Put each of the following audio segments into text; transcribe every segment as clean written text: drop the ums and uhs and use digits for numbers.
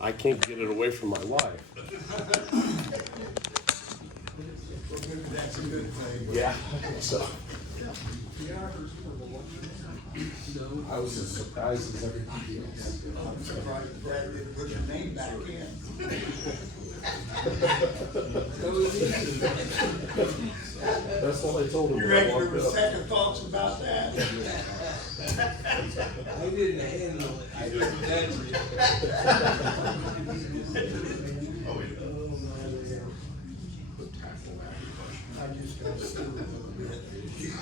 I can't get it away from my wife. That's a good thing. Yeah. So I was as surprised as everybody else. I'm surprised Brad didn't put your name back in. That's what I told him. You when I reckon there walked was up. second thoughts about that? I didn't handle it. I did that. I just got stirred a little bit.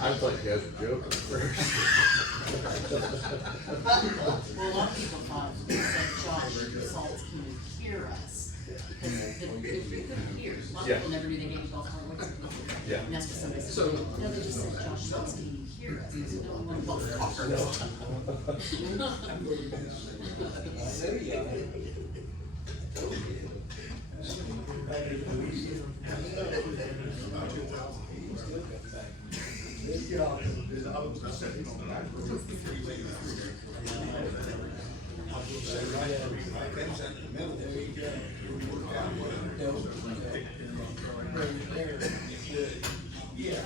I thought you guys were joking at first. Well, a lot of people thought they said Josh Salt's can hear us. Because we couldn't hear. A lot of Yeah. people never knew they gave you both our voices. Yeah. And that's what somebody said. No, they just said Josh Salt's can hear us. Because no one both cars. There you go. Yeah.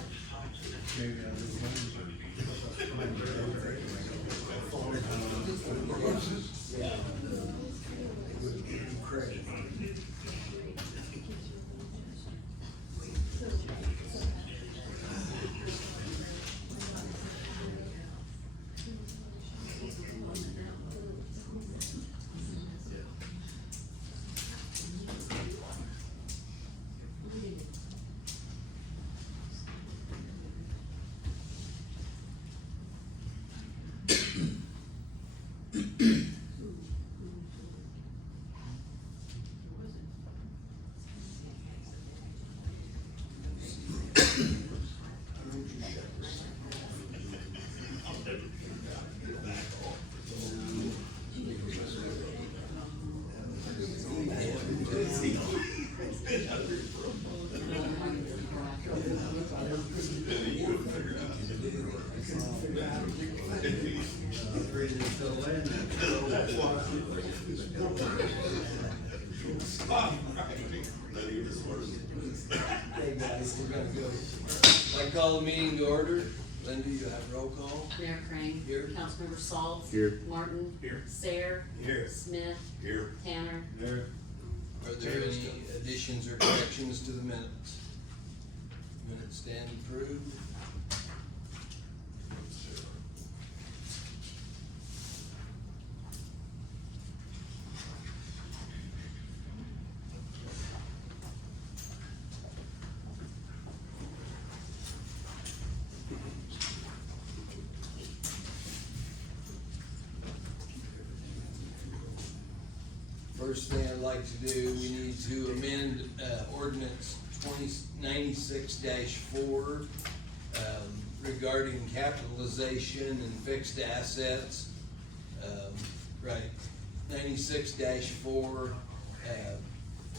Okay, guys, we're gonna go. I call the meeting to order. Linda, you have roll call? Mayor Crane. Here. Councilmember Saltz. Here. Martin. Here. Sayer. Here. Smith. Here. Tanner. There. Are there any additions or corrections to the minutes? Minutes stand approved. First thing I'd like to do, we need to amend, ordinance 2096-4, regarding capitalization and fixed assets. Right, 96-4,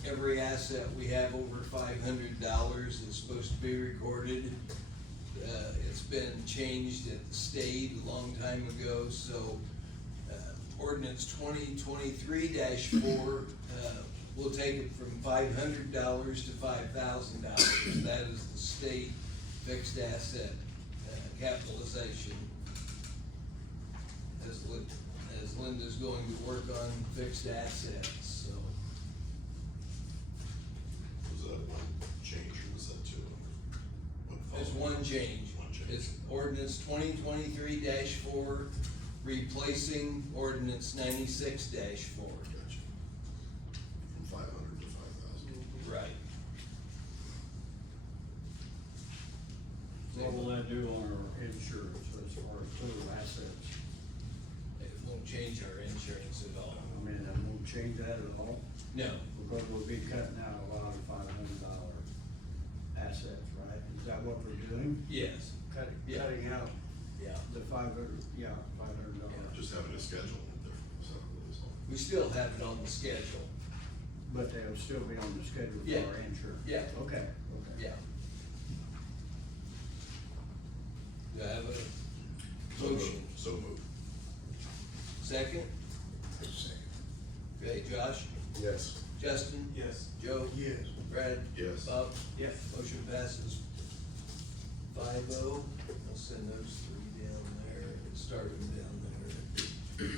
every asset we have over $500 is supposed to be recorded. It's been changed at the state a long time ago, so ordinance 2023-4, we'll take it from $500 to $5,000. That is the state fixed asset capitalization. As Linda's going to work on fixed assets, so. Was that one change or was that two? There's one change. One change. It's ordinance 2023-4, replacing ordinance 96-4. Gotcha. From 500 to 5,000. Right. What will that do on our insurance as far as total assets? It won't change our insurance at all. I mean, it won't change that at all, No, because we'll be cutting out a lot of $500 assets, right? Is that what we're doing? yes, Cutting, Yeah. cutting out yeah. the $500, $500. Just having a schedule different, so. We still have it on the schedule. But they'll still be on the schedule for Yeah. our insurance? Yeah. Okay, okay. Yeah. Do I have a motion? So moved. Second? Okay, Josh, Yes. Justin, Yes. Joe, Yes. Brad, Yes. Bob, Yes. motion passes 5-0. I'll send those three down there, and start them down there.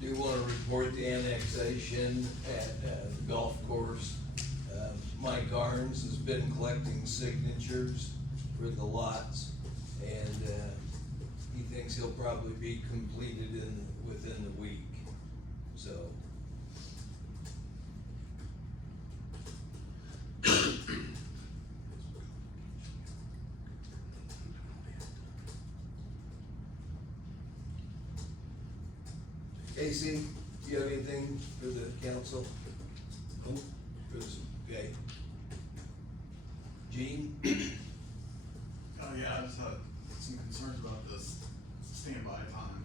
Do want to report the annexation at the golf course. Mike Arns has been collecting signatures for the lots, and he thinks he'll probably be completed within the week, so. Casey, do you have anything for the council? No. Okay. Gene? Yeah, I just had some concerns about this standby time.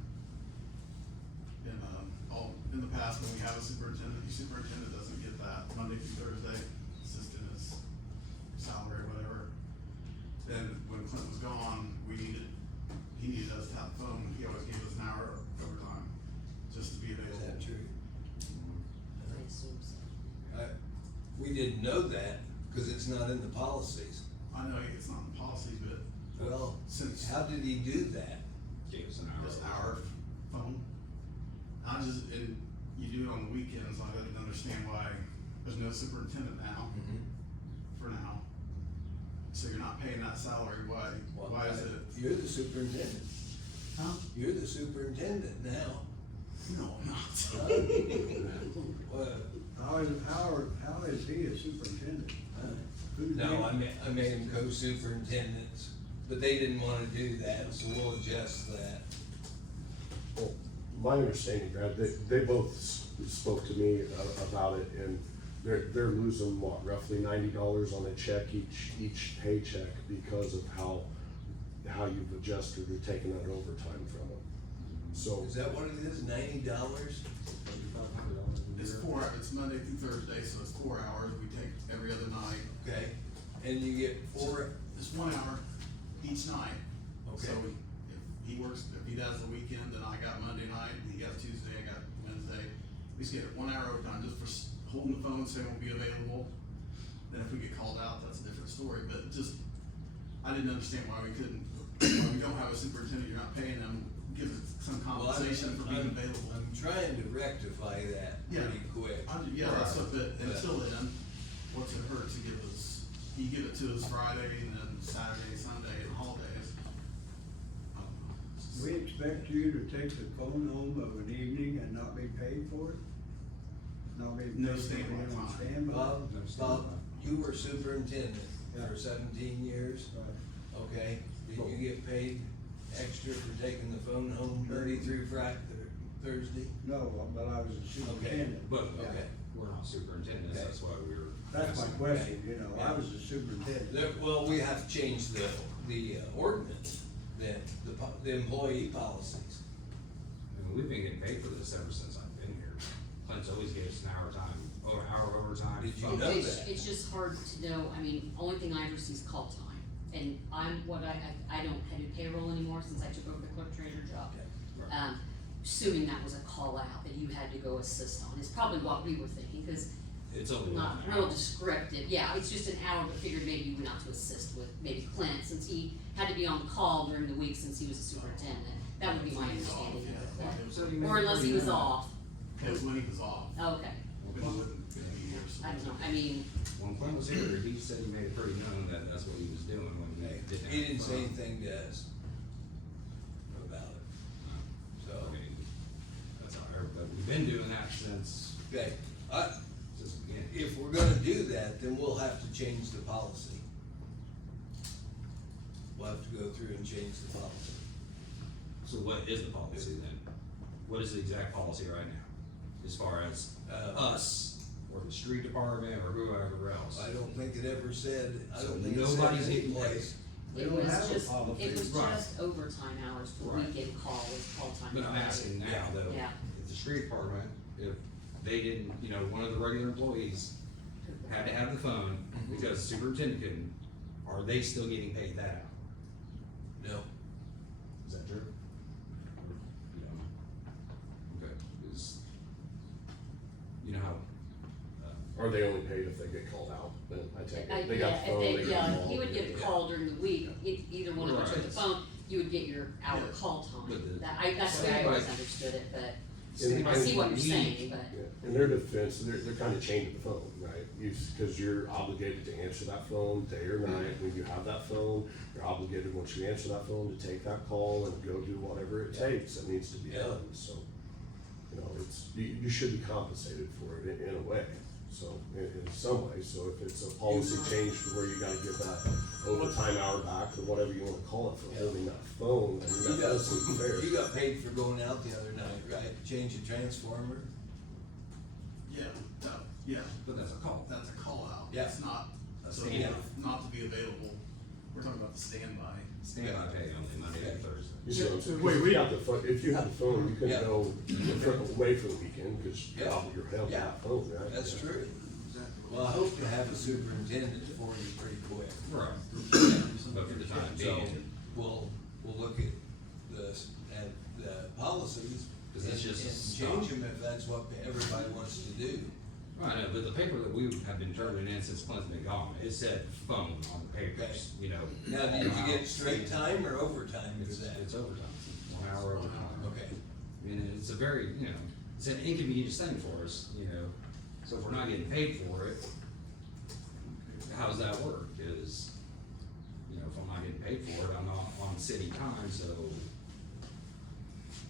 In the past, when we have a superintendent, the superintendent doesn't get that Monday through Thursday, it's just in his salary or whatever. Then when Clint was gone, he needed us to have the phone, he always gave us an hour overtime, just to be Is available. that true? I assume so. We didn't know that, cause it's not in the policies. I know it's not in the policy, but Well, since. how did he do that? Gave us an hour. Just hour phone. And you do it on the weekends, I didn't understand why there's no superintendent now, for now. So you're not paying that salary, why is it? You're the superintendent. Huh? You're the superintendent now. No, I'm not. How is he a superintendent? Who's No, name? I made him co-superintendents, but they didn't wanna do that, so we'll adjust that. Well, my understanding, Brad, they both spoke to me about it, and they're losing, what, roughly $90 on a check each paycheck because of how you've adjusted or taken that overtime from them. So, Is that what it is, $90? It's Monday through Thursday, so it's 4 hours, we take every other night. Okay, and you get It's 1 hour each night. So Okay. if he does the weekend, then I got Monday night, he got Tuesday, I got Wednesday. We just get 1 hour overtime just for holding the phone, saying we'll be available. Then if we get called out, that's a different story, but I didn't understand why we don't have a superintendent, you're not paying them, give it some Well, compensation for being available. I'm trying to rectify that Yeah. pretty quick. That's what, but But- until then, what's it hurt to he give it to us Friday and then Saturday, Sunday and holidays. We expect you to take the phone home of an evening and not be paid for it? Not be No paid for standby being on time. standby? Bob, you were superintendent Yeah. for 17 years, Right. okay? Did you get paid extra for taking the phone home Monday through Thursday? No, but I was a superintendent. But, Yeah. okay, we're not superintendents, Okay. that's why we were. That's my asking. question, you know, I was a superintendent. Well, we have to change the ordinance, then, the employee policies. mean, we've been getting paid for this ever since I've been here. Clint's always gave us an hour time, or hour overtime. Did you phone. know It's, that? it's just hard to know, I mean, only thing I ever see is call time. And I don't do payroll anymore since I took over the clerk treasurer job. Right. Assuming that was a call out that you had to go assist on, is probably what we were thinking, cause It's only not 1 real hour. descriptive, yeah, it's just an hour, but figured maybe you went out to assist with maybe Clint, since he had to be on call during the week since he was a superintendent. That would be my understanding of it, So he made or unless he was 39. off, It was when he was off, okay, but he wouldn't be here, so. I don't know, I mean, When Clint was here, he said he made it pretty known that that's what he was doing when he Hey, didn't. he have didn't the say phone. anything to us about it, so, I mean, that's how everybody, we've been doing that since okay. the beginning. If we're gonna do that, then we'll have to change the policy. We'll have to go through and change the policy. So what is the policy then? What is the exact policy right now? As far as us, or the street department, or whoever else? I don't think it ever said, I So don't think it said nobody's getting anyplace. We it don't was have a just, policy. it was Right. just overtime hours for Right. weekend call was call time. But I'm asking now though, Yeah. if the street department, if they didn't, you know, one of the regular employees had to have the phone because the superintendent couldn't, are they still getting paid that out? No, Is that true? Or, you don't know? Okay, is, you know how, Are they only paid if they get called out? Then I take it, they Yeah, got the if phone, they, they got yeah, called. he would get a call during the week, either one of you took the Right. phone, you would get your hour Yeah. call time. But the- That's the way I always understood it, but And- I see what and you're we- saying, but. Yeah, in their defense, they're kind of chained to the phone, right? Cause you're obligated to answer that phone day or night. When you have that phone, you're obligated, once you answer that phone, to take that call and go do whatever it takes that needs to be Yeah. done, so. You know, you should be compensated for it in a way, so, in some way, so if it's a policy change to where you gotta give that overtime hour back, or whatever you wanna call it, for holding that phone, I mean, that does seem fair. you got paid for going out the other night, right? Change the transformer? Yeah, no, yeah, but that's a call. that's a call out. Yeah. It's not, A so, standby. not to be available, we're talking about the standby. Standby pay only Monday and Thursday. You see what I'm saying? If you have the phone, if you have the phone, you can Yeah. go away for the weekend, cause Yeah. you're held Yeah. that phone, right? That's true. Well, I hope to have a superintendent for you pretty quick. Right. But for the time So, being, we'll look at the policies. Cause it's just a And stop. change them if that's what everybody wants to do. I know, but the paper that we have been turning in since Clint's been gone, it said phone on the papers, you know. Now, did you get straight time or overtime for It's, that? it's overtime, 1 hour overtime. Okay, And it's a very, you know, it's an inconvenience thing for us, you know, so if we're not getting paid for it, how does that work? Cause, you know, if I'm not getting paid for it, I'm not on city time, so.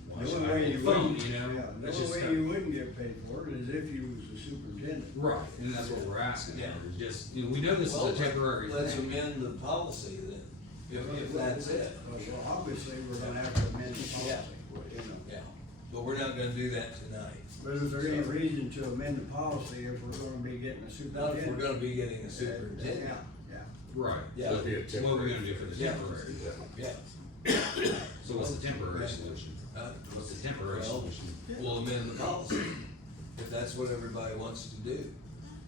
Why The should only I way get you a phone, wouldn't, you know? yeah, That's the just only way you wouldn't get paid for it is if you was the superintendent. Right, and that's what we're asking, Yeah. is just, you know, we know this is well, a temporary let's thing. amend the policy then, if that's it. Well, obviously, we're gonna have to amend the policy, Yeah. you know. Yeah, but we're not gonna do that tonight. But is there any reason to amend the policy if we're gonna be getting a Not if superintendent? we're gonna be getting a superintendent. Yeah, yeah. Right, Yeah. It'd be a what are we temporary gonna do for the Yeah. temporary? Yeah. So what's the temporary Okay. solution? Uh, What's the temporary Well, solution? we'll amend the policy, if that's what everybody wants to do.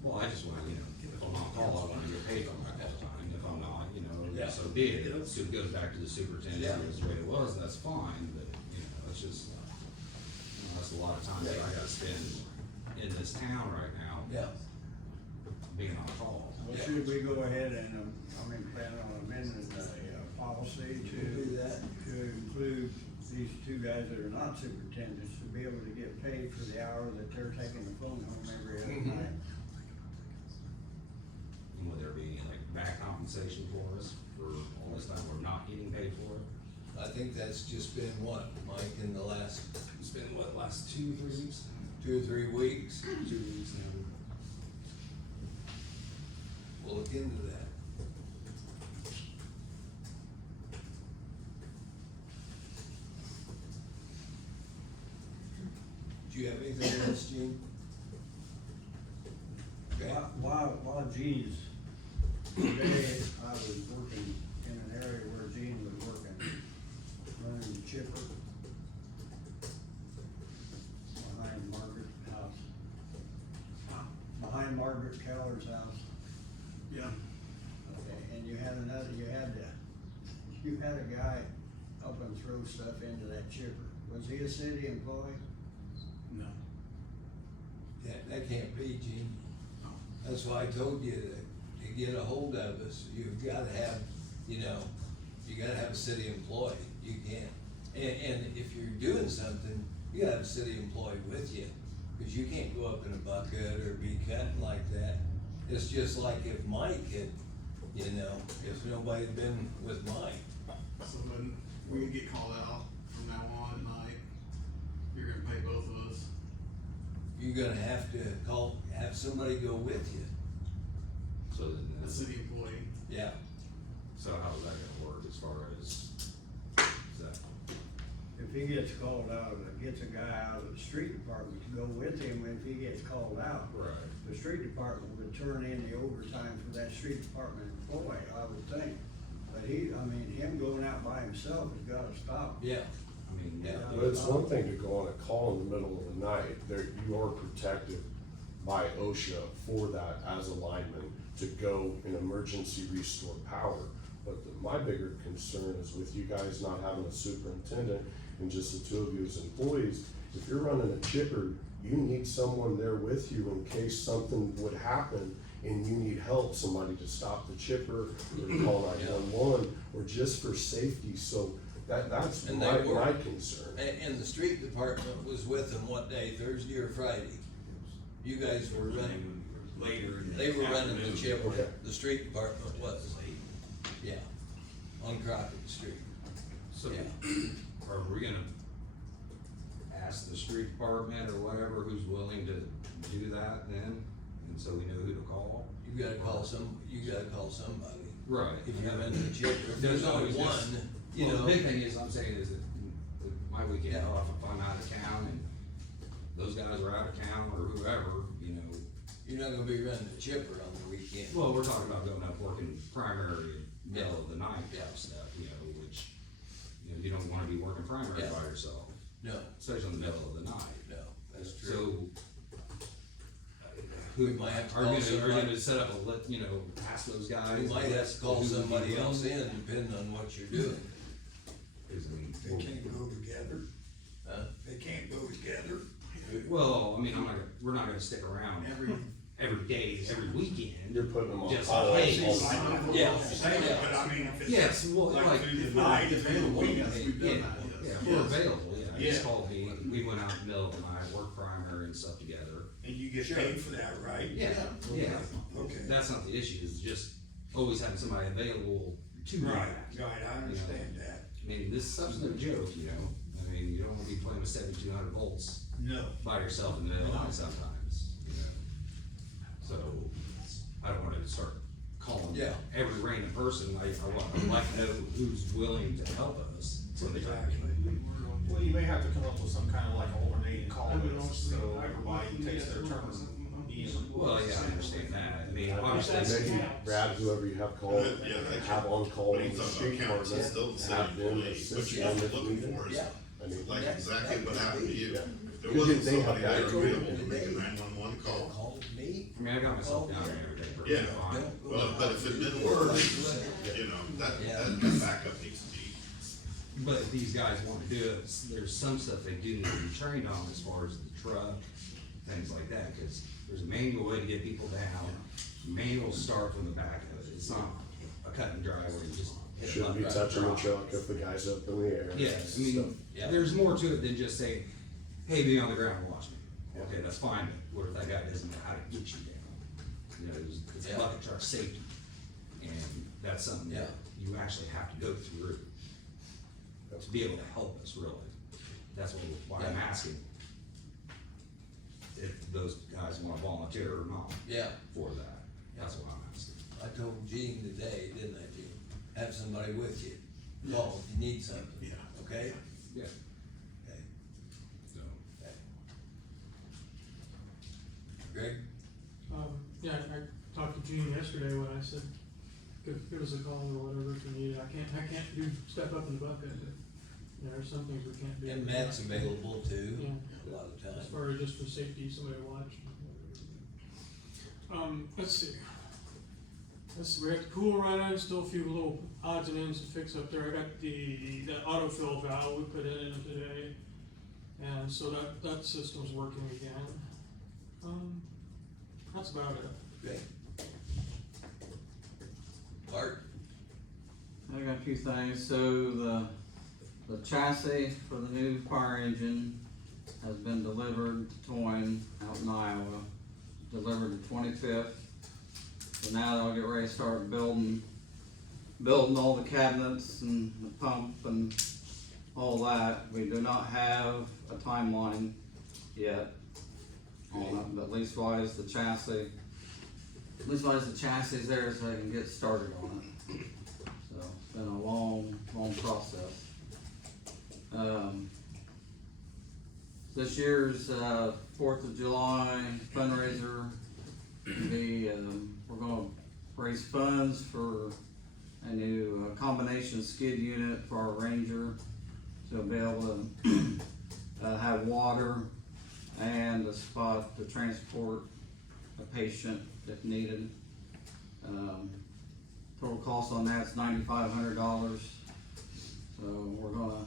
Well, I just wanna, you know, if I'm on call, I wanna get paid for my call time, if I'm not, you know, Yeah. so be it. So it goes back to the superintendent, Yeah. it's the way it was, that's fine, but, you know, it's just, you know, that's a lot of time that I gotta spend in this town right now, Yeah. being on call. Well, Yeah. should we go ahead and, plan on amending the, policy Do that. to include these two guys that are not superintendents to be able to get paid for the hour that they're taking the phone home every other Mhm. night? And would there be any, like, back compensation for us for all this time we're not getting paid for it? I think that's just been what, Mike, in the last It's been, what, last 2-3 weeks? 2 or 3 weeks? 2 weeks now. We'll look into that. Do you have anything else, Gene? Okay. While Gene's, today I was working in an area where Gene was working, running the chipper. over at Keller's house, Yeah, okay, and you had a guy helping throw stuff into that chipper. Was he a city employee? no. That can't be, Gene. That's why I told you that to get a hold of us, you've gotta have, you gotta have a city employee. You can't. And if you're doing something, you gotta have a city employee with you. Cause you can't go up in a bucket or be cutting like that. It's just like if Mike had, if nobody had been with Mike. So when we get called out from now on at night, you're gonna pay both of us. You're gonna have to have somebody go with you. So then, A city employee. Yeah. so how's that gonna work as far as, is that, If he gets called out, gets a guy out of the street department to go with him, if he gets called out, right, the street department would turn in the overtime for that street department employee, I would think. But him going out by himself has gotta stop. Yeah. I mean, Yeah. But it's one thing to go on a call in the middle of the night, you are protected by OSHA for that as a lineman to go and emergency restore power. But my bigger concern is with you guys not having a superintendent and just the two of you as employees. If you're running a chipper, you need someone there with you in case something would happen and you need help, somebody to stop the chipper or to call 911 or just for safety. So that's And my they were. concern. And the street department was with them what day, Thursday or Friday? You guys were running, Later. in the they were running the afternoon. chipper, Okay. the street department was, yeah, on Crockett Street, so yeah. are we gonna ask the street department or whatever who's willing to do that then? And so we know who to call? You gotta call somebody. Right. If you're running the chipper, if there's only always one, just- you well, know. the big thing is, I'm saying is that my weekend Yeah. off, if I'm out of town and those guys are out of town or whoever, You're not gonna be running the chipper on the weekend. well, we're talking about going up working primary, middle of the night Yeah. type stuff, which, you don't wanna be working primary Yeah. by yourself, No, especially in the middle of the night. no, that's true. So. We might have to Are call you gonna somebody. set up ask those guys? We might have to call who would be somebody else willing? in, depending on what you're doing. Is, They can't go together, Huh? they can't go together. well, we're not gonna stick around every day, every weekend. You're putting them on Just call. in case. all the I time. know what Yeah. you're saying, Yeah. but I mean, if it's. Yes, well, like, through the if night, we're available, yes, we've done yeah, that, yeah, yes. if we're available, yeah, Yeah. just call me, we went out in the middle of the night, worked primary and stuff together. And you get Sure. paid for that, right? Yeah, yeah, Okay. that's not the issue, is just always having somebody available to Right, react. right, I understand that. I mean, this stuff's no joke, you don't wanna be playing with 7,200 volts No. by yourself in the middle of the night sometimes, So, I don't wanna start calling Yeah. every random person, I'd like to know who's willing to help us from the time being. Well, you may have to come up with some kind of like alternating call list, so everybody takes their turn being. Well, yeah, I understand that, obviously, Maybe Brad, whoever you have call, Yeah, they have on call When in he's the talking street about counts, it's still department, the same have them employee, assist what them you're if looking needed. for is, Yeah. I mean, like exactly what happened to you. Yeah. If there Because wasn't they have somebody that there available to agreement. make a 911 call, Called me. I mean, I got myself down there every day, perfectly Yeah. fine. well, but if it didn't work, that backup needs to be. But these guys wanna do it, there's some stuff they do need to be trained on as far as the truck, things like that, cause there's a manual way to get people down. Manual start from the back of it, it's not a cut and dry where you just hit a Shouldn't be button, touching the drop. truck if the guy's up in the air. Yes, I Stuff. mean, Yeah. there's more to it than just saying, hey, be on the ground and watch me. Okay, that's fine, but what if that guy doesn't know how to get you down? It's Yeah. bucket truck safety, and that's something that you actually have to go through to be able to help us, really. That's why I'm Yeah. asking if those guys wanna volunteer or not Yeah, for that, that's why I'm asking. I told Gene today, didn't I, Gene? Have somebody with you. Call if you need something. Yeah. Okay? Yeah, Okay. so, Okay. Greg? Yeah, I talked to Gene yesterday when I said, give us a call or whatever if you need it. I can't step up in the bucket, but, there's some things we can't do. And Matt's available too, Yeah. a lot of As times. far as just for safety, somebody to watch. Let's see. We're at the pool right now, still a few little odds and ends to fix up there. I got the autofill valve we put in today. And so that system's working again. That's about it. Okay. Art, I got a few things. So the chassis for the new fire engine has been delivered to Toyne out in Iowa. Delivered the 25th. So now they'll get ready to start building all the cabinets and the pump and all that. We do not have a timeline yet on it, but leastwise the chassis is there so I can get started on it. So it's been a long process. This year's 4th of July fundraiser, we're gonna raise funds for a new combination skid unit for our Ranger to be able to have water and a spot to transport a patient if needed. Total cost on that's $9,500. So we're gonna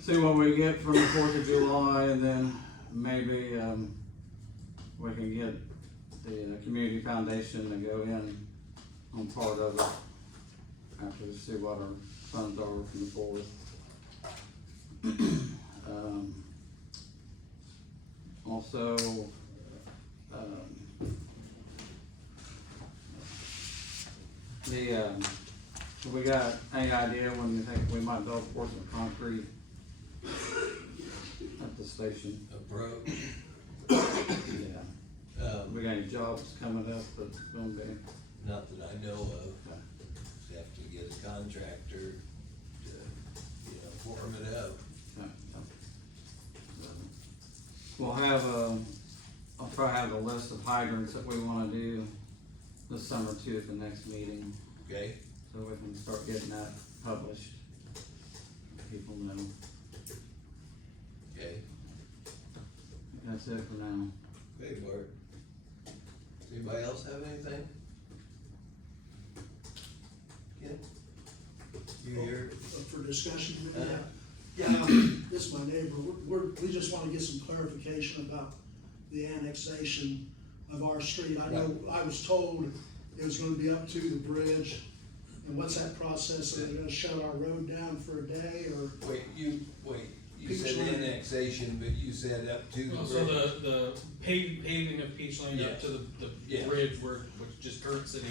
see what we get from the 4th of July, and then maybe we can get the community foundation to go in on part of it after we see what our funds are from the 4th. Also, we got any idea when you think we might build Portsmouth concrete at the station? approach. Yeah. We got any jobs coming up that's gonna be? Not that I know of. Have to get a contractor to, form it up. We'll have I'll try to have a list of hydrants that we wanna do this summer too at the next meeting, Okay? so we can start getting that published. People know. Okay. That's it for now. Okay, Bart. Anybody else have anything? Ken? You here? For discussion, Uh-huh. yeah, this is my neighbor, we just wanna get some clarification about the annexation of our street. I know, I was told it was gonna be up to the bridge, and what's that process, are they gonna shut our road down for a day, or? Wait, you Peach said Lane. annexation, but you said up to the. So bridge. the paving of Peach Lane up Yes. to the Yes. bridge which is current city,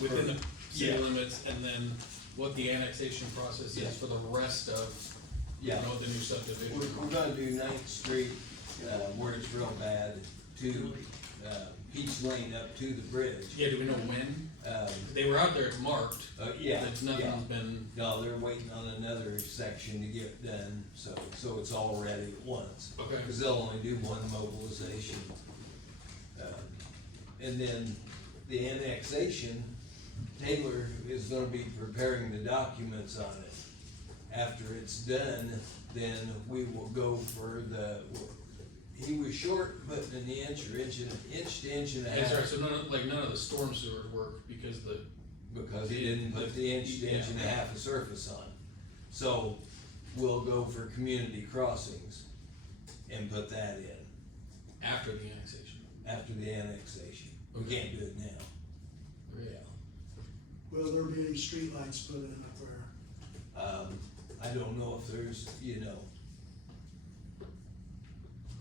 within the city Yeah. limits, and then what the annexation process Yeah. is for the rest of, Yeah. the new subdivision. We're gonna do 9th Street, where it's real bad, to, Peach Lane up to the bridge. Yeah, do we know when? Um, They were out there marked, yeah, but yeah. nothing's been, No, they're waiting on another section to get done, so it's all ready at once. okay. Cause they'll only do one mobilization. And then the annexation, Taylor is gonna be preparing the documents on it. After it's done, then we will go for he was short putting an inch to inch and a half. That's right, so none of the storm sewer work because Because he didn't put the inch to inch and a half of surface on. So we'll go for community crossings and put that in after the annexation. after the annexation. We can't do it now. Yeah. Will there be any streetlights put in up there, I don't know if there's,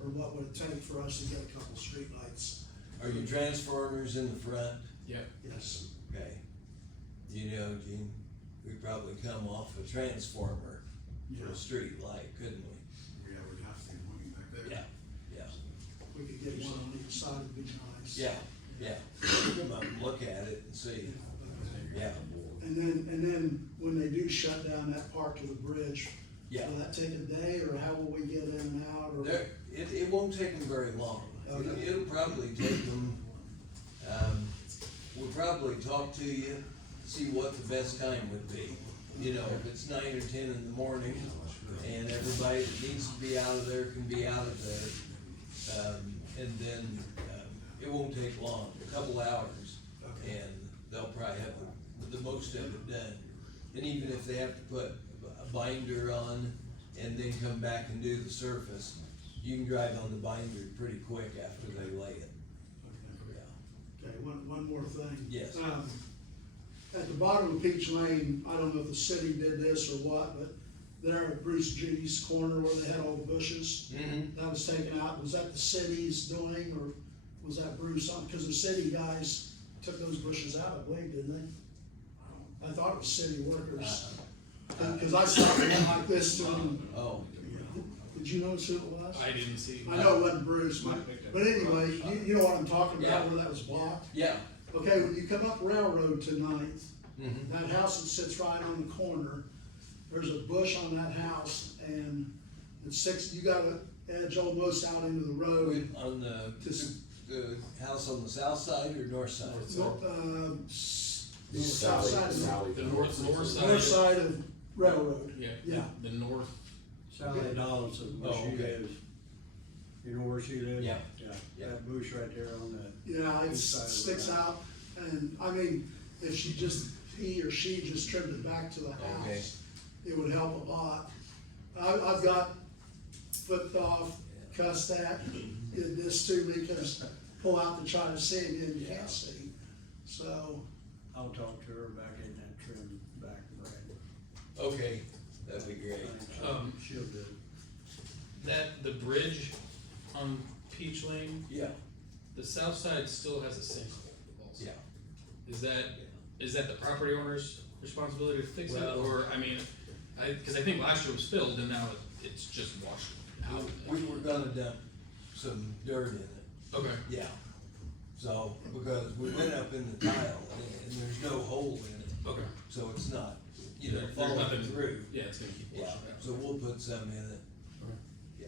or what would it take for us to get a couple streetlights? are your transformers in the front? Yep. Yes, Okay. Gene, we probably come off a transformer for a street light, couldn't we? Yeah, we'd have to get one back there. Yeah. we could get one on each side, would be nice. Yeah. Come up and look at it and see. Yeah. And then when they do shut down that part to the bridge, Yeah. will that take a day, or how will we get in and out, or? It won't take them very long. Okay. It'll probably take them, we'll probably talk to you, see what the best time would be. If it's 9 or 10 in the morning, and everybody that needs to be out of there can be out of there. And then, it won't take long, a couple hours, Okay. and they'll probably have the most of it done. And even if they have to put a binder on and then come back and do the surface, you can drive on the binder pretty quick after they lay it. Yeah. Okay, one more thing. Yes. At the bottom of Peach Lane, I don't know if the city did this or what, but there at Bruce Judy's corner where they had all the bushes, Mm-hmm. that was taken out, was that the city's doing, or was that Bruce, cause the city guys took those bushes out, I believe, didn't they? I thought it was city workers, cause I stopped one like this to them. Oh, Did you notice who it was? I didn't see. I know it wasn't Bruce, Mike picked up. but anyway, you know what I'm talking Yeah. about, where that was blocked? yeah. Okay, when you come up Railroad tonight, Mm-hmm. that house that sits right on the corner, there's a bush on that house, and it's you gotta edge almost out into the road. On the Just- house on the south side or north side? The south side of, Sally. The north side. north side of Railroad. Yeah. Yeah. The north. Sally Donaldson, where Oh, she okay. lives. You know where she lives? Yeah. Yeah, that bush right there on that. Yeah, it East side of the sticks road. out, and I mean, if he or she just trimmed it back to the Okay. house, it would help a lot. I've got flipped off, cussed at, did this to me, cause pull out to try to see, and you can't see, so. I'll talk to her about getting that trimmed back, Brad. Okay, that'd be great. She'll do it. The bridge on Peach Lane, Yeah, the south side still has a sinkhole also. yeah. Is that the property owner's responsibility to fix it, Well- or, I mean, cause I think last year was filled and now it's just washed out. We were gonna dump some dirt in it, Okay, yeah. So, because we went up in the tile and there's no hole in it, okay. so it's not, There's falling nothing- through. Yeah, it's gonna keep Yeah, washing out. so we'll put some in it, yeah.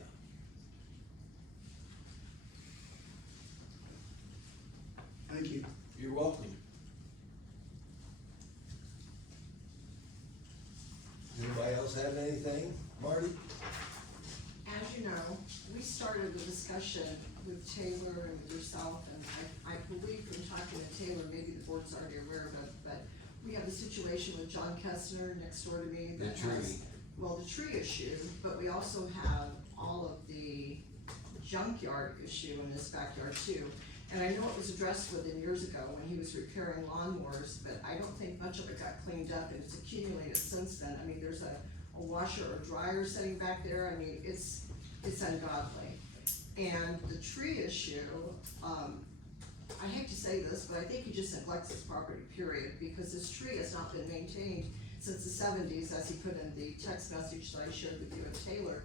Thank you. You're welcome. Anybody else have anything? Marty? As you know, we started the discussion with Taylor and with yourself, and I believe from talking to Taylor, maybe the board's already aware of it, but we have a situation with John Kestner next door to me that The has, tree. well, the tree issue, but we also have all of the junkyard issue in his backyard too. And I know it was addressed with him years ago when he was repairing lawnmowers, but I don't think much of it got cleaned up, and it's accumulated since then. I mean, there's a washer or dryer sitting back there, I mean, it's ungodly. And the tree issue, I hate to say this, but I think he just neglects his property, period, because this tree has not been maintained since the seventies, as he put in the text message that I shared with you and Taylor.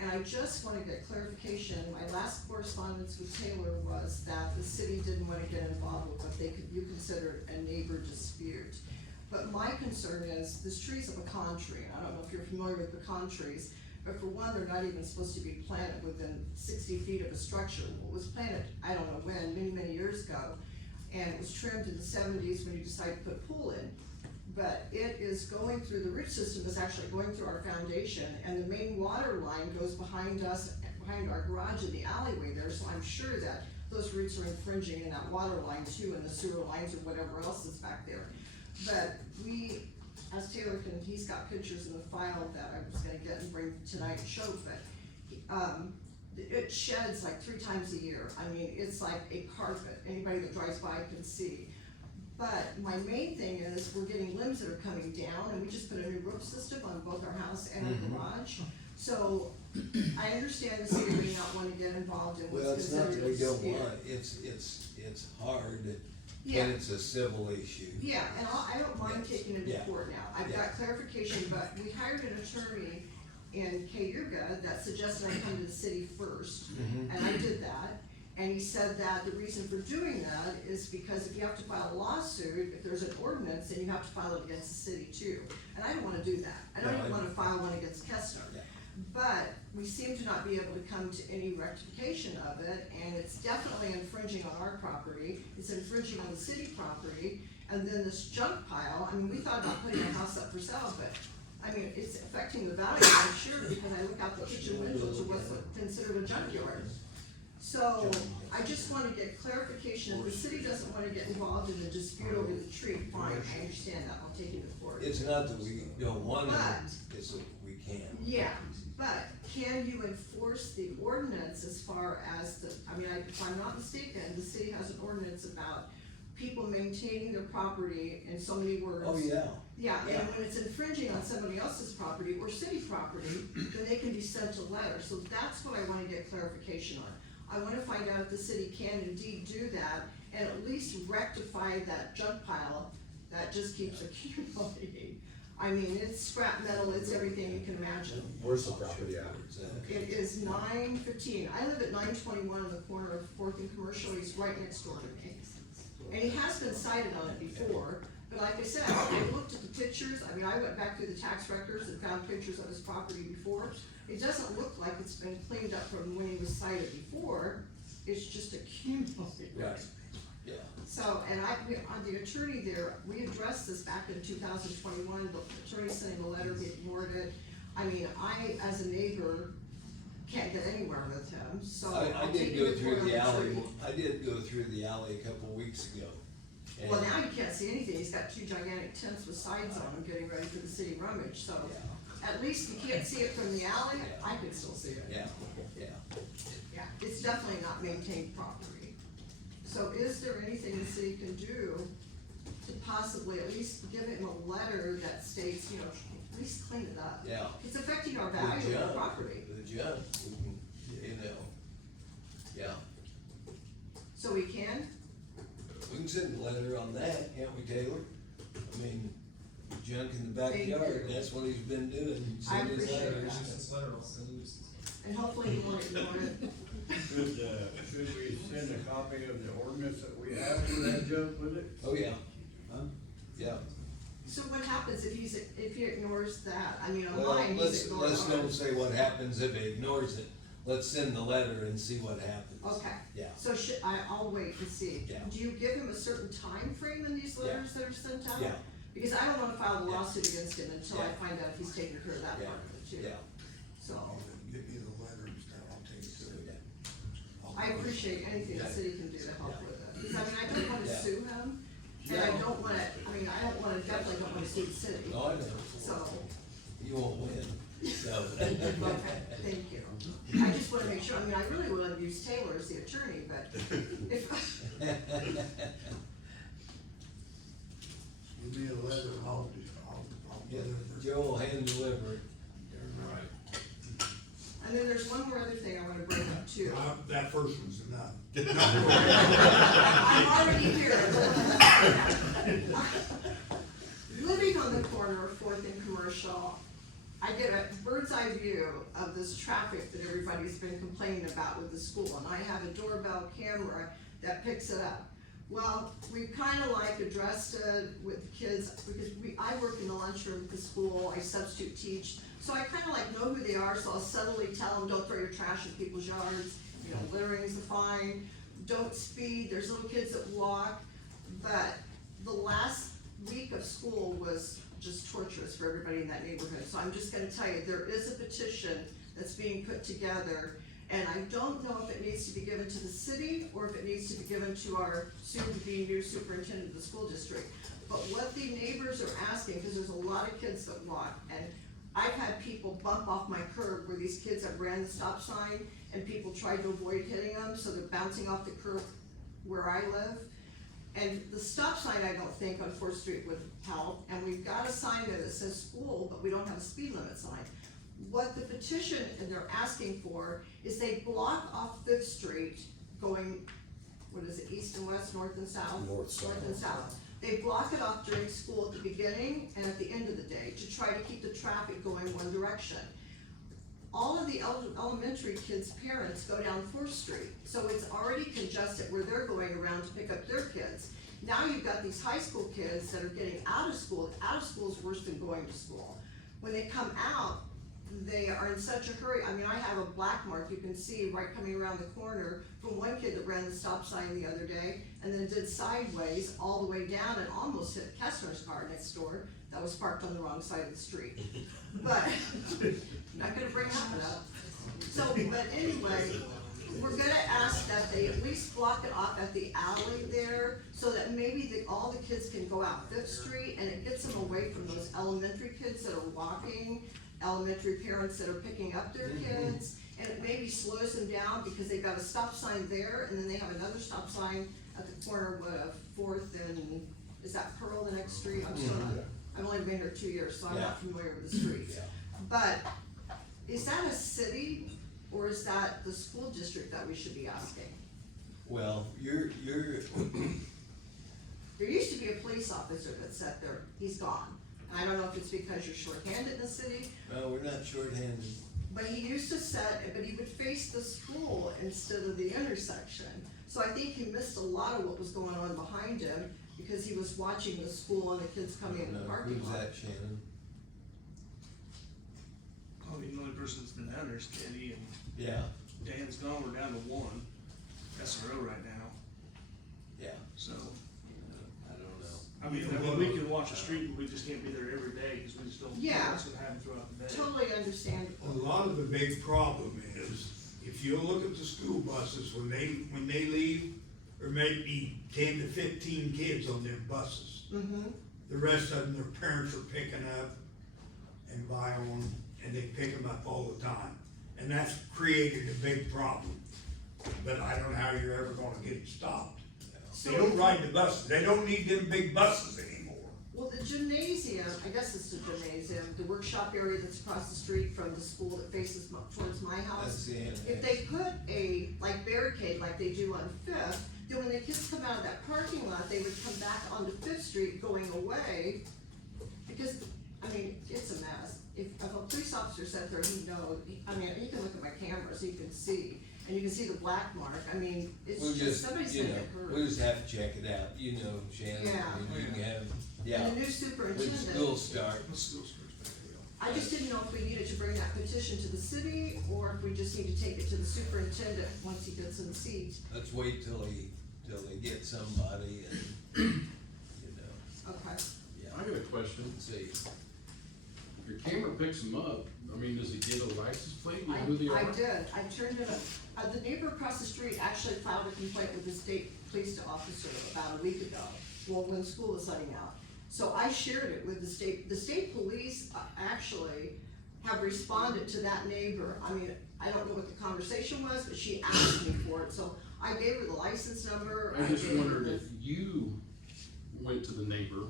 And I just wanna get clarification, my last correspondence with Taylor was that the city didn't wanna get involved with what you considered a neighbor dispute. But my concern is, this tree's a pecan tree, and I don't know if you're familiar with pecan trees, but for one, they're not even supposed to be planted within 60 feet of a structure. Well, it was planted, I don't know when, many, many years ago, and it was trimmed in the seventies when you decided to put a pool in. But it is going through, the root system is actually going through our foundation, and the main water line goes behind us, behind our garage in the alleyway there, so I'm sure that those roots are infringing in that water line too, and the sewer lines or whatever else is back there. But we, as Taylor he's got pictures in the file that I was gonna get and bring tonight and show, but, it sheds like 3 times a year. I mean, it's like a carpet, anybody that drives by can see. But my main thing is, we're getting limbs that are coming down, and we just put a new roof system on both our house and our garage. So, I understand the city may not wanna get involved in what's Well, it's not considered that a we don't dispute. want, it's hard, Yeah. and it's a civil issue. Yeah, and I don't mind Yes. taking it to Yeah. court now, I've Yeah. got clarification, but we hired an attorney in Cayuga that suggested I come to the city first, Mhm. and I did that. And he said that the reason for doing that is because if you have to file a lawsuit, if there's an ordinance, then you have to file it against the city too. And I don't wanna do that, I don't No, even I- wanna file one against Kestner. Yeah. But we seem to not be able to come to any rectification of it, and it's definitely infringing on our property, it's infringing on the city property. And then this junk pile, I mean, we thought about putting our house up for sale, but, I mean, it's affecting the value, I'm sure, because I look out the kitchen window to what's considered a junkyard. So, I just wanna get clarification, if the city doesn't wanna get involved in a dispute over the tree, fine, I understand that, I'll take it to court. It's not that we don't want it, But- it's that we can. Yeah, but can you enforce the ordinance as far as the, I mean, if I'm not mistaken, the city has an ordinance about people maintaining their property in so many words. Oh, yeah. Yeah, Yeah. and when it's infringing on somebody else's property or city property, then they can be sent a letter, so that's what I wanna get clarification on. I wanna find out if the city can indeed do that, and at least rectify that junk pile that just keeps accumulating. I mean, it's scrap metal, it's everything you can imagine. Where's the property at? It is 915. I live at 921 on the corner of Fourth and Commercial, he's right next door to me. And he has been cited on it before, but like I said, I looked at the pictures, I mean, I went back through the tax records and found pictures of his property before. It doesn't look like it's been cleaned up from when he was cited before, it's just accumulated. Right. Yeah. So, and on the attorney there, we addressed this back in 2021, the attorney sent him a letter, he ignored it. I mean, I, as a neighbor, can't get anywhere with him, so I I'll did take go it through before the alley, attorney. I did go through the alley a couple weeks ago. And- Well, now you can't see anything, he's got two gigantic tents with sides on them, getting ready for the city rummage, so. At least you can't see it from the alley, I can still see it. Yeah, yeah. Yeah, it's definitely not maintained property. So is there anything the city can do to possibly at least give him a letter that states, you know, at least clean it up? Yeah. It's affecting our value of the property. The junk, you know, yeah. So we can? We can send a letter on that, can't we, Taylor? I mean, junk in the Thank backyard, you. that's what he's been doing, I send his appreciate letters. that. And hopefully you won't ignore it. Should we send a copy of the ordinance that we have for that junk with it? Oh, yeah, Huh? yeah. So what happens if he ignores that? I mean, Well, online, he's ignoring let's don't ours. say what happens if he ignores it. Let's send the letter and see what happens. Okay. Yeah. So I'll wait and see. Yeah. Do you give him a certain time frame in these letters that are sent out? Yeah. Because I don't wanna file a Yeah. lawsuit against him until I Yeah. find out if he's taking care of that Yeah. part of it too. Yeah. So, Give me the letter and stuff, I'll take it to it. I appreciate anything the Yeah. city can do to help Yeah. with it. Because I mean, I don't wanna Yeah. sue him, and I don't wanna, definitely don't wanna sue the city. No, I know. So, You won't win, so. okay, thank you. I just wanna make sure, I mean, I really wanna use Taylor as the attorney, but if, Give me a letter, and I'll Yeah, deliver it. Joe will hand deliver it. and then there's one more other thing I wanna bring up too. That first one's enough. I'm already here. Living on the corner of Fourth and Commercial, I get a bird's eye view of this traffic that everybody's been complaining about with the school, and I have a doorbell camera that picks it up. Well, we've kinda like addressed it with the kids, because I work in the lunchroom at the school, I substitute teach, so I kinda like know who they are, so I'll subtly tell them, don't throw your trash in people's yards, you know, littering is a fine, don't speed, there's little kids that walk, but the last week of school was just torturous for everybody in that neighborhood, so I'm just gonna tell you, there is a petition that's being put together, and I don't know if it needs to be given to the city, or if it needs to be given to our soon-to-be new superintendent of the school district. But what the neighbors are asking, cause there's a lot of kids that walk, and I've had people bump off my curb where these kids have ran the stop sign, and people tried to avoid hitting them, so they're bouncing off the curb where I live. And the stop sign, I don't think on Fourth Street would help, and we've got a sign there that says school, but we don't have a speed limit sign. What the petition, and they're asking for, is they block off Fifth Street going, what is it, east and west, north and south? North, North and south. They block it off during school at the beginning and at the end of the day to try to keep the traffic going one direction. All of the elementary kids' parents go down Fourth Street, so it's already congested where they're going around to pick up their kids. Now you've got these high school kids that are getting out of school is worse than going to school. When they come out, they are in such a hurry, I mean, I have a black mark you can see right coming around the corner from one kid that ran the stop sign the other day, and then did sideways all the way down and almost hit Kessler's car next door that was parked on the wrong side of the street. But, I'm not gonna bring that one up. So, but anyway, we're gonna ask that they at least block it off at the alley there, so that maybe all the kids can go out Fifth Street, and it gets them away from those elementary kids that are walking, elementary parents that are picking up their kids, and it maybe slows them down, because they've got a stop sign there, and then they have another stop sign at the corner of Fourth and, is that Pearl the next street? I'm still not, I've only been here 2 years, so I'm not familiar with the streets. But, is that a city, or is that the school district that we should be asking? Well, you're, There used to be a police officer that sat there, he's gone. I don't know if it's because you're shorthanded in the city, well, we're not shorthanded. but he used to but he would face the school instead of the intersection. So I think he missed a lot of what was going on behind him, because he was watching the school and the kids coming in the parking Who's lot. that, Shannon? I mean, the only person that's been down there is Kenny, and Yeah, Dan's gone, we're down to one SRO right now, yeah, so. I don't know. I mean, we can watch the street, but we just can't be there every day, cause we just don't know Yeah. what's gonna happen throughout the day. Totally understandable. A lot of the big problem is, if you look at the school buses, when they leave, there may be 10 to 15 kids on them buses. Mm-hmm. The rest of them, their parents are picking up and by on, and they pick them up all the time. And that's created a big problem, but I don't know how you're ever gonna get it stopped. They don't ride the buses, they don't need them big buses anymore. Well, the gymnasium, I guess it's the gymnasium, the workshop area that's across the street from the school that faces towards my That's house. the annex. If they put a, barricade like they do on Fifth, then when the kids come out of that parking lot, they would come back onto Fifth Street going away. Because, I mean, it's a mess. If a police officer sat there, he knows, I mean, you can look at my camera so you can see, and you can see the black mark, I mean, it's We'll just, somebody's you gonna know, get hurt. We'll just have to check it out, you know, Shannon, Yeah. I mean, you can have, yeah, And the new when superintendent. school starts. I just didn't know if we needed to bring that petition to the city, or if we just need to take it to the superintendent once he gets in the seat. Let's wait till they get somebody and, you know, Okay. yeah. I got a question. See, If your camera picks them up, I mean, does it get a license plate? You know who they are? I did, I turned it up. The neighbor across the street actually filed a complaint with the state police officer about a week ago, well, when school was letting out. So I shared it with the state police actually have responded to that neighbor. I mean, I don't know what the conversation was, but she asked me for it, so I gave her the license number. I just gave her wondered the- if you went to the neighbor,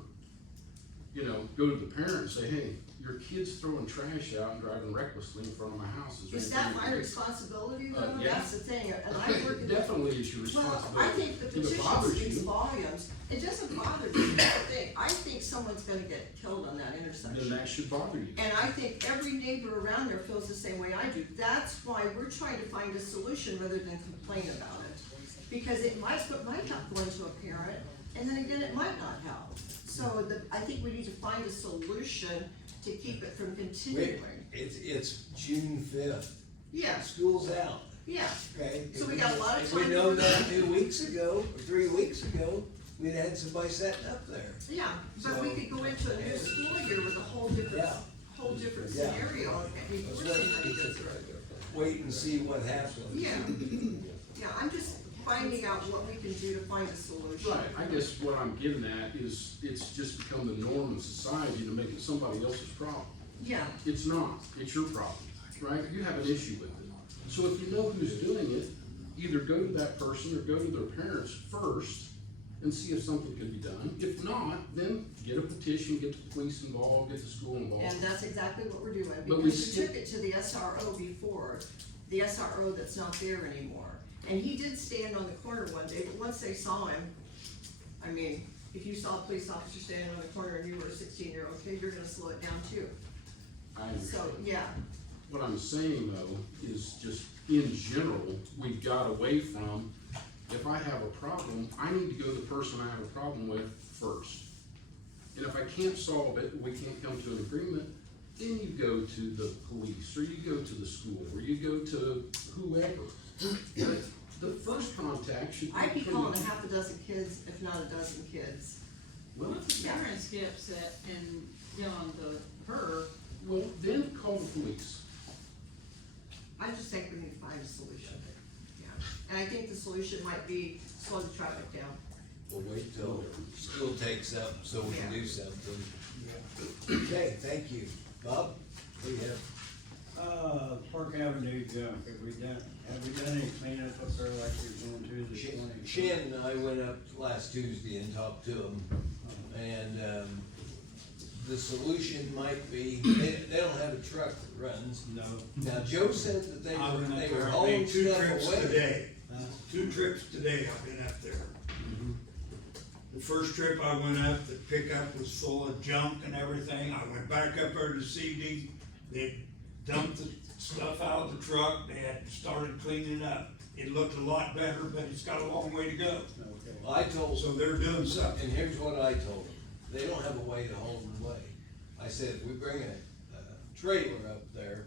you know, go to the parent and say, hey, your kid's throwing trash out and driving recklessly in front of my house. there Is that anything my you can do?" responsibility though? Yeah. That's the thing, and I work in. Definitely is your Well, responsibility. I think the If it petition bothers speaks you, volumes. It doesn't bother me, that's the thing. I think someone's gonna get killed on that then intersection. that should bother you. And I think every neighbor around there feels the same way I do. That's why we're trying to find a solution rather than complain about it. Because it might not go into a parent, and then again, it might not help. So I think we need to find a solution to keep it from wait, continuing. it's June 5th, Yeah, school's out, yeah. okay? So we got a lot of If we time to know work that on it. 2 weeks ago, or 3 weeks ago, we'd had somebody sitting up there. Yeah, but we could go into a new school year with a whole different, Yeah. Yeah. scenario before Let's somebody gets hurt. wait and see what happens. Yeah, yeah, I'm just finding out what we can do to find a solution. Right, I guess what I'm getting at is, it's just become the norm in society to make it somebody else's problem. Yeah, It's not, it's your problem, right? You have an issue with it. So if you know who's doing it, either go to that person or go to their parents first and see if something can be done. If not, then get a petition, get the police involved, get the school involved. and that's exactly what we're doing, But we because we still- took it to the SRO before, the SRO that's not there anymore. And he did stand on the corner one day, but once they saw him, I mean, if you saw a police officer standing on the corner and you were a 16-year-old kid, you're gonna slow it down too. I understand. So, yeah, What I'm saying though, is just in general, we've got away from, if I have a problem, I need to go to the person I have a problem with first. And if I can't solve it, we can't come to an agreement, then you go to the police, or you go to the school, or you go to whoever. But the first contact should be. I'd be from calling the- a half a dozen kids, if not a dozen kids. Well, If the parents get upset and get on her, well, then call the police. I just think we need to find a solution. Yeah. And I think the solution might be slow the traffic down. We'll wait till school takes up so we can do something. Okay, thank you. Bob, what do you have? Park Avenue junk, have we done any cleanup up there like we're going to this morning? Shannon and I went up last Tuesday and talked to him, and, the solution might be, they don't have a truck that runs. No. Now, Joe said that they I were, went up they there, were I hauling made two stuff trips away. today. Huh? 2 trips today I've been up there. The first trip I went up, the pickup was full of junk and everything. I went back up there to CD. They dumped the stuff out of the truck. They had started cleaning up. It looked a lot better, but it's got a long way to go. Okay. I told So they're doing something. And here's what I told them, they don't have a way to haul them away. I said, if we bring a trailer up there,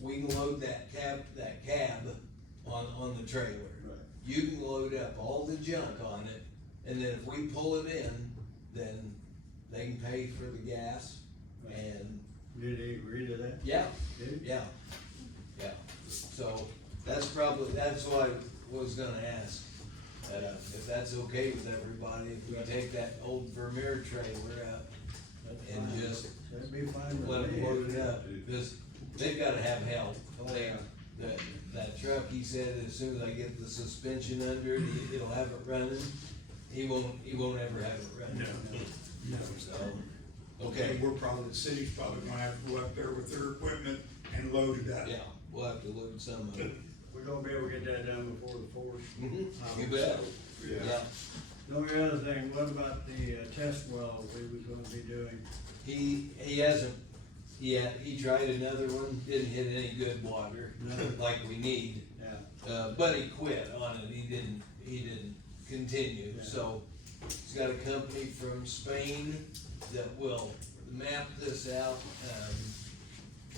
we can load that cab on the trailer. Right. You can load up all the junk on it, and then if we pull it in, then they can pay for the gas, and, Did he agree to that? yeah, Did he? yeah, yeah. So, that's what I was gonna ask, if that's okay with everybody, if we take that old Vermeer trailer out That's and fine. just That'd be fine with let me. them load it up, because they've gotta have help. Oh, yeah. That truck, he said, as soon as I get the suspension under it, it'll have it running, he won't ever have it running. No. So, Okay, okay, we're probably, the city's probably gonna have to go up there with their equipment and load it up. yeah, we'll have to load some of it. We're gonna be able to get that done before the 4th. You bet, yeah. The only other thing, what about the test well we was gonna be doing? He hasn't, he tried another one, didn't hit any good water, No. like we need. Yeah. But he quit on it, he didn't continue, Yeah. so he's got a company from Spain that will map this out,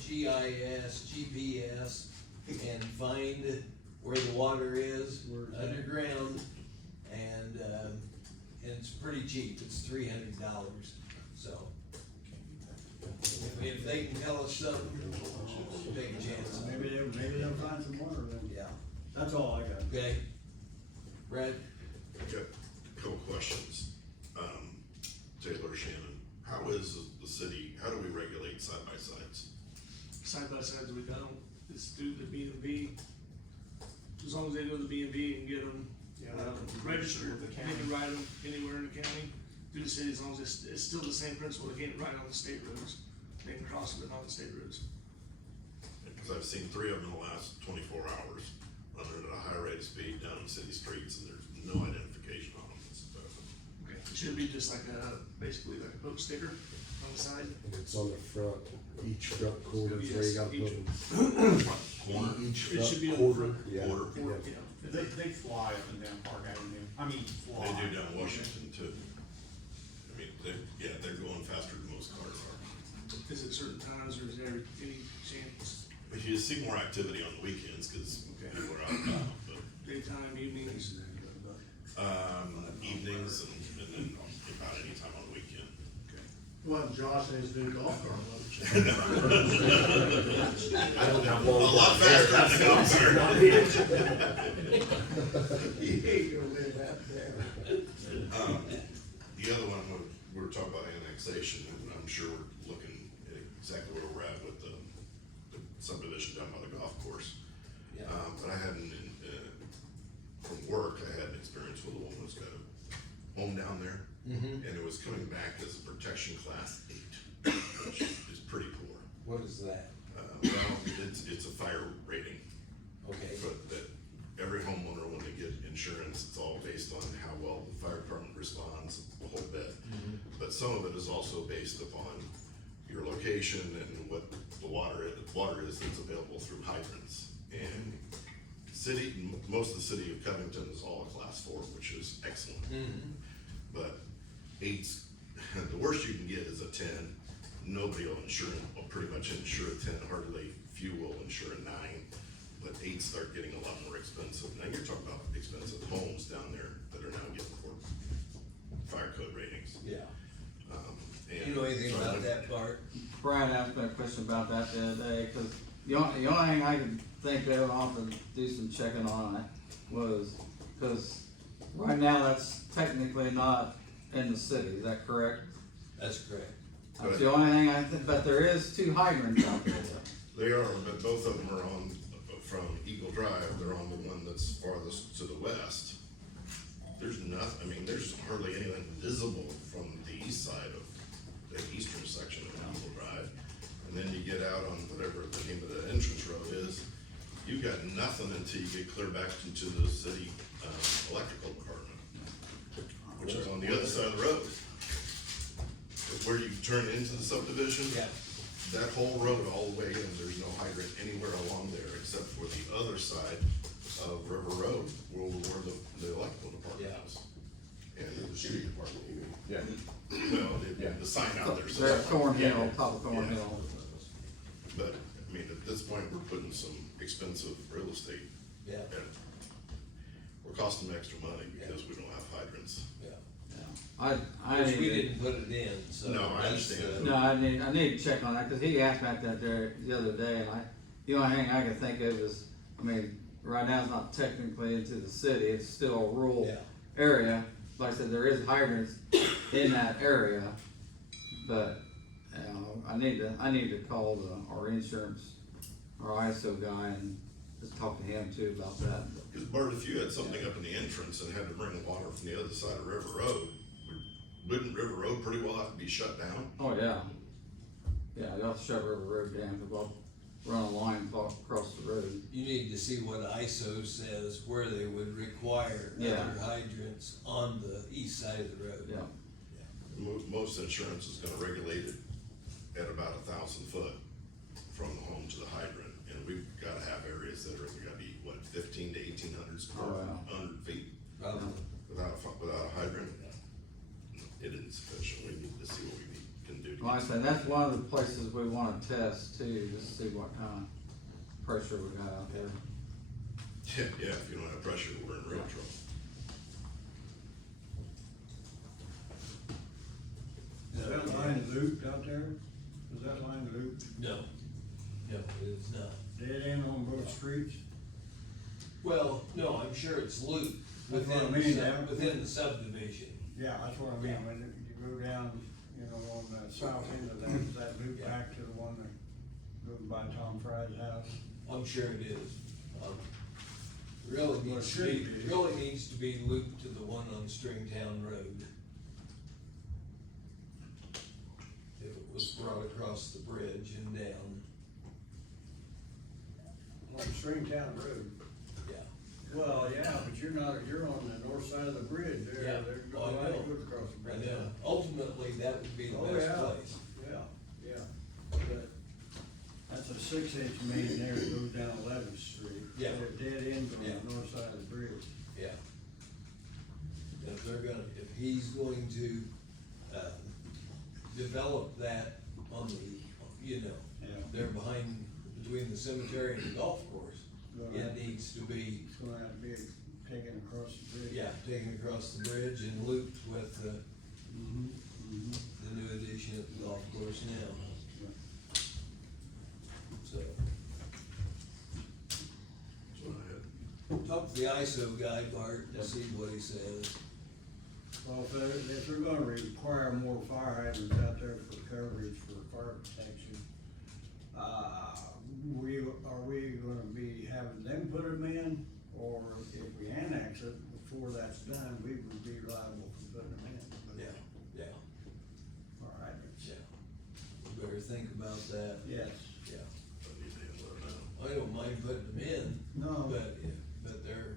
GIS, GPS, and find where the water is Where's that? underground, and it's pretty cheap, it's $300, so. If they can tell us something, we'll take a chance. Maybe they'll find some water then. Yeah, That's all I got. okay. Brad? I've got a couple questions. Taylor, Shannon, how is the city, how do we regulate side-by-sides? Side by sides we don't, it's through the B&B. As long as they go to the B&B and get them, registered, they can ride them anywhere in the county, through the city, as long as it's still the same principle, they can't ride on the state roads. They can cross it, but not the state roads. Because I've seen 3 of them in the last 24 hours, running at a high rate of speed down in city streets, and there's no identification on them. So, Okay. It should be just like basically like a boat sticker on the side. It's on the front, each front quarter, is where you gotta put them. corner, Each It should be front on the quarter, front. yeah. quarter. Or, Yeah. yeah. They fly up and down Park Avenue, I mean, fly. They do down Washington too. I mean, they're going faster than most cars are. Is it certain times or is there any chance, But you see more activity on the weekends, cause people are out and about, but, daytime, evenings? evenings and then about any time on the weekend. Well, Josh and his new golf cart. I don't have A long. lot faster than the golf cart. You ain't gonna live out there. The other one, we were talking about annexation, and I'm sure we're looking at exactly where we're at with the subdivision down by the golf course. Yeah. But I hadn't, from work, I had an experience with a woman who's got a home down there, Mm-hmm. and it was coming back as a protection class 8, which is pretty poor. What is that? Well, it's a fire rating, Okay, but that every homeowner, when they get insurance, it's all based on how well the fire department responds, the whole bit. But some of it is also based upon your location and what the water is that's available through hydrants. And most of the city of Covington is all a class 4, which is excellent. But 8's, the worst you can get is a 10. Nobody will pretty much insure a 10, hardly few will insure a 9. But 8's start getting a lot more expensive. Now you're talking about expensive homes down there that are now getting poor fire code ratings. yeah. And You know anything so I about went- that part? Brad asked me a question about that the other day, cause the only thing I could think of, I'll have to do some checking on it, was, cause right now that's technically not in the city, is that correct? That's correct. That's the only thing but there is 2 hydrants out there. They are, but both of them are on, from Eagle Drive, they're on the one that's farthest to the west. There's nothing, I mean, there's hardly anything visible from the east side of the eastern section of Eagle Drive. And then you get out on whatever the name of the entrance road is, you've got nothing until you get clear back into the city, electrical department, which is on the other side of the road. Where you turn into the subdivision. Yeah. That whole road all the way in, there's no hydrant anywhere along there except for the other side of River Road, where the electrical department Yeah. is. The And, street department, you mean, yeah. well, the sign out there They're says. at Thornhill, Yeah. top of Thornhill. Yeah. But, I mean, at this point, we're putting some expensive real estate. Yeah. And we're costing extra money because we don't have hydrants. Which we didn't put it in, so. No, I that's, understand. No, I need to check on that, cause he asked me about that there the other day, and the only thing I can think of is, I mean, right now it's not technically into the city, it's still a rural Yeah. area. Like I said, there is hydrants in that area, but, you know, I need to call our insurance, our ISO guy and just talk to him too about that. Because Bart, if you had something up in the entrance and had to bring water from the other side of River Road, wouldn't River Road pretty well have to be shut down? Oh, yeah. Yeah, they'll shut River Road down, cause we'll run a line across the road. You need to see what ISO says where they would require Yeah. other hydrants on the east side of the road. Yeah. Most insurance is gonna regulate it at about 1,000 foot from the home to the hydrant, and we've gotta have areas that are gonna be, what, 15 to 1,800 square, Oh, wow. 100 feet Probably. without a hydrant. It isn't sufficient, we need to see what we can do. to Like I get- said, that's one of the places we wanna test too, just to see what kind of pressure we got out there. Yeah, if you don't have pressure, we're in real trouble. Is that line looped out there? Is that line looped? No, no, it is not. Dead end on both streets? Well, no, I'm sure it's looped That's what I within, mean, the yeah. within the subdivision. Yeah, that's what I mean, when you go down, you know, on the south end of that, is that loop Yeah. back to the one that goes by Tom Fry's house? I'm sure it is. Really Well, it needs to should be, be. really needs to be looped to the one on Stringtown Road. If it was brought across the bridge and down, On Stringtown Road. yeah. Well, yeah, but you're on the north side of the bridge there, Yeah. there's Oh, I nobody know. goes across the I bridge. know, ultimately, that would be the Oh, best yeah. place. Yeah, but that's a 6-inch main there that goes down 11th Street. Yeah. They're dead ends on Yeah. the north side of the bridge. Yeah. If they're gonna, if he's going to, develop that on the, you know, Yeah. there behind, between the cemetery and the golf course, it needs to be, It's gonna have to be taken across the bridge. yeah, taken across the bridge and looped with the, Mm-hmm. the new addition at the golf course now. So, That's what I had. talk to the ISO guy, Bart, and see what he says. Well, if they're gonna require more fire hydrants out there for coverage for fire protection, are we gonna be having them put them in? Or if we annex it, before that's done, we would be liable for putting them in? Yeah, yeah, Fire hydrants. yeah. We better think about that, Yes. yeah. I need to handle it now. I don't mind putting them in, No. but they're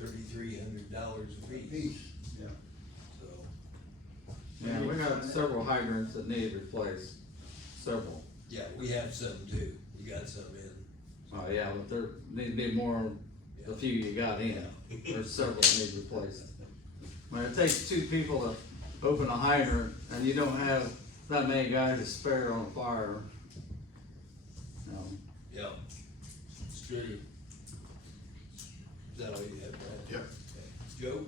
$3,300 a piece, Peace, yeah. so. Yeah, we got several hydrants that need replaced, several. Yeah, we have some too, you got some in. Oh, yeah, but there need to be more, the few you got in, there's several that need replaced. When it takes 2 people to open a hydrant, and you don't have that many guys to spare on a fire. Yeah, it's true. Is that all you have, Brad? Yep. Okay. Joe?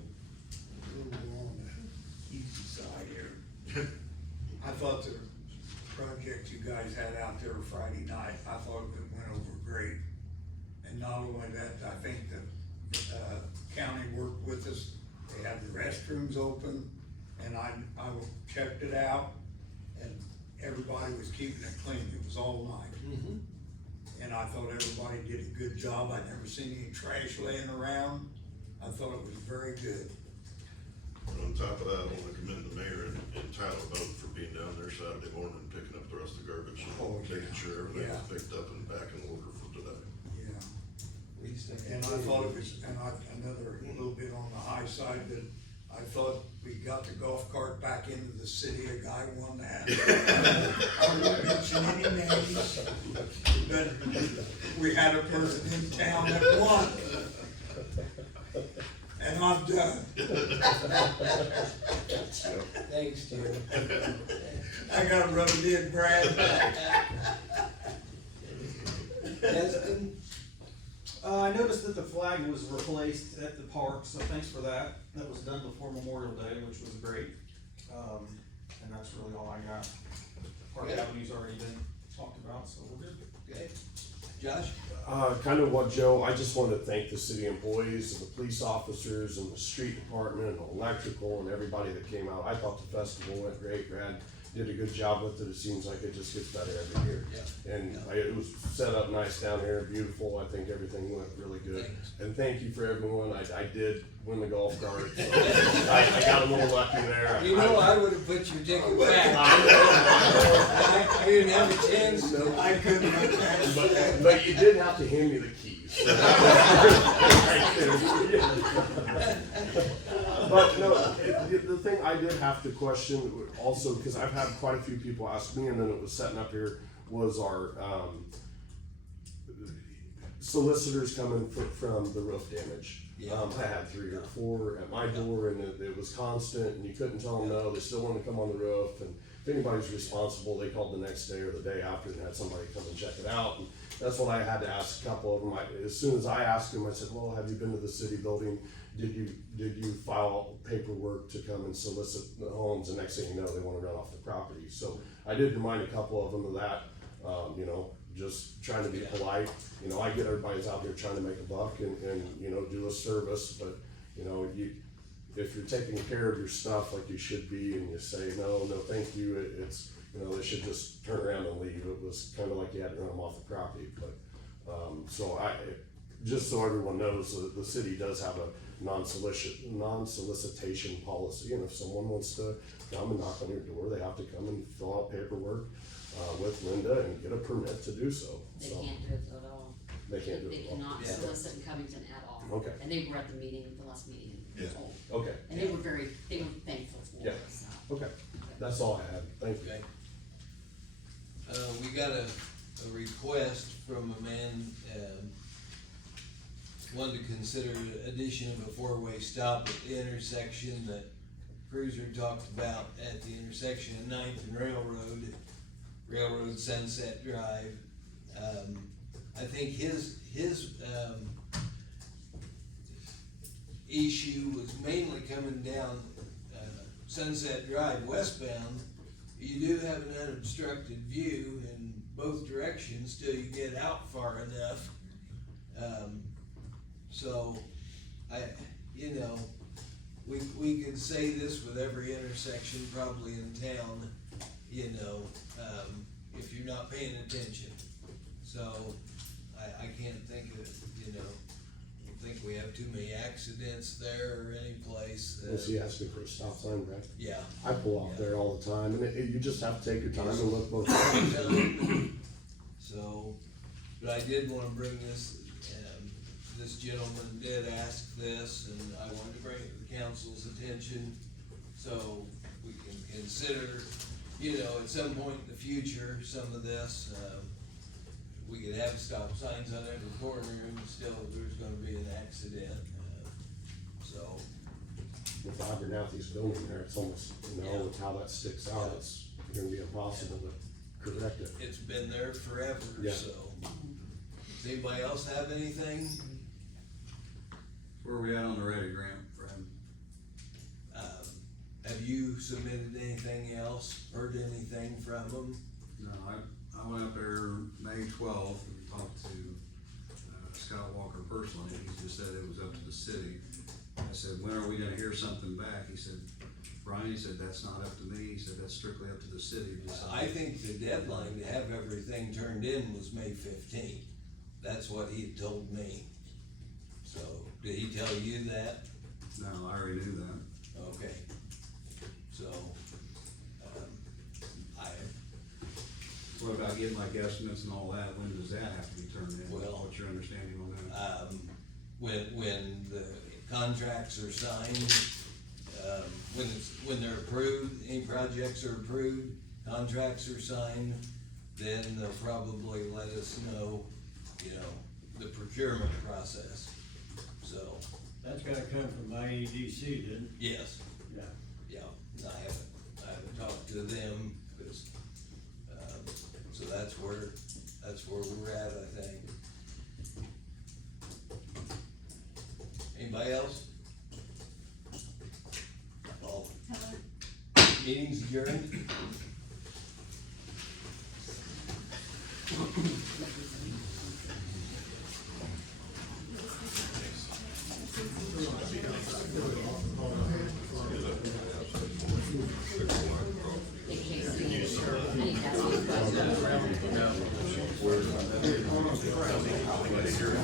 On the easy side here. I thought the project you guys had out there Friday night, I thought it not only that, I think the, county worked with us, they had the restrooms open, and I checked it out, and everybody was keeping it clean, it was all nice. And I thought everybody did a good job, I never seen any trash laying around, I thought it was very good. And on top of that, I wanna commend the mayor and Tyler both for being down there Saturday morning, picking up the rest of the garbage, Oh, and making yeah. sure everything was Yeah. picked up and back in order for today. Yeah. And I thought it was, another little bit on the high side, that I thought we got the golf cart back into the city, a guy won that. I won't mention any names, but we had a person in town that won. And I'm done. Thanks, Jim. I gotta rub it in, Brad. Destin? I noticed that the flag was replaced at the park, so thanks for that. That was done before Memorial Day, which was great. And that's really all I got. Park Yeah. Avenue's already been talked about, so we're good. Okay. Josh? Kind of what Joe, I just wanted to thank the city employees and the police officers and the street department, electrical, and everybody that came out. I thought the festival went great. Brad did a good job with it. It seems like it just gets better every year. Yeah. And it was set up nice down here, beautiful. I think everything went really good. Thanks. And thank you for everyone. I did win the golf cart. So I got a little lucky there. You know, I would've put your ticket back. I didn't have a chance to. I couldn't. But you did have to hand me the keys. So that was right there. But no, the thing I did have to question also, because I've had quite a few people ask me, and then it was setting up here, was our solicitors coming from the roof damage. Yeah. I had 3 or 4 at my door, and it was constant, and you couldn't tell them no, they still wanted to come on the roof, and if anybody's responsible, they called the next day or the day after and had somebody come and check it out. And that's what I had to ask a couple of them. As soon as I asked them, I said, well, have you been to the city building? Did you file paperwork to come and solicit the homes? And next thing you know, they wanna run off the property. So I did remind a couple of them of that, you know, just trying to be polite. You know, I get everybody's out there trying to make a buck and, you know, do a service, but, you know, if you're taking care of your stuff like you should be and you say, no, thank you, it's, you know, they should just turn around and leave. It was kinda like you had to run them off the property, but, so just so everyone knows, the city does have a non-solicitation policy, and if someone wants to come and knock on your door, they have to come and fill out paperwork, with Linda and get a permit to do so. They So can't do it at all. they can't do They it all. cannot Yeah. solicit in Covington at all. Okay. And they were at the meeting, the last meeting. Yeah. Okay, And they were thankful for Yeah. it, so. okay, that's all I had, thank you. Okay. We got a request from a man, wanted to consider addition of a 4-way stop at the intersection that Cruiser talked about at the intersection of 9th and Railroad Sunset Drive. I think his issue was mainly coming down, Sunset Drive westbound. You do have an unobstructed view in both directions till you get out far enough. So, we could say this with every intersection probably in town, if you're not paying attention. So, I can't think of, I don't think we have too many accidents there or any place. Was he asking for a stop sign, Brad? Yeah. I pull out there all the time, and you just have to take your time and look both ways. So, but I did wanna bring this, this gentleman did ask this, and I wanted to bring it to the council's attention, so we can consider, at some point in the future, some of this, we could have stop signs on every corner, and still there's gonna be an accident, so. With Abernathy's building there, it's almost, with how that sticks out, it's gonna be impossible to correct it. It's been there forever, Yeah. so. Does anybody else have anything? Where are we at on the ready grant, Fred? Have you submitted anything else, heard anything from them? No, I went up there May 12th and talked to Scott Walker personally, he just said it was up to the city. I said, when are we gonna hear something back? He said, Brian, he said, that's not up to me, he said, that's strictly up to the city to decide. I think the deadline to have everything turned in was May 15th. That's what he had told me. So, did he tell you that? No, I already knew that. Okay. So, What about getting like estimates and all that, when does that have to be turned in? Well, What's your understanding on that? when the contracts are signed, when they're approved, any projects are approved, contracts are signed, then they'll probably let us know, the procurement process. So, That's gotta come from IEDC, didn't it? yes, Yeah. yeah, I haven't talked to them, because, so that's where we're at, I think. Anybody else? All. Meeting's adjourned.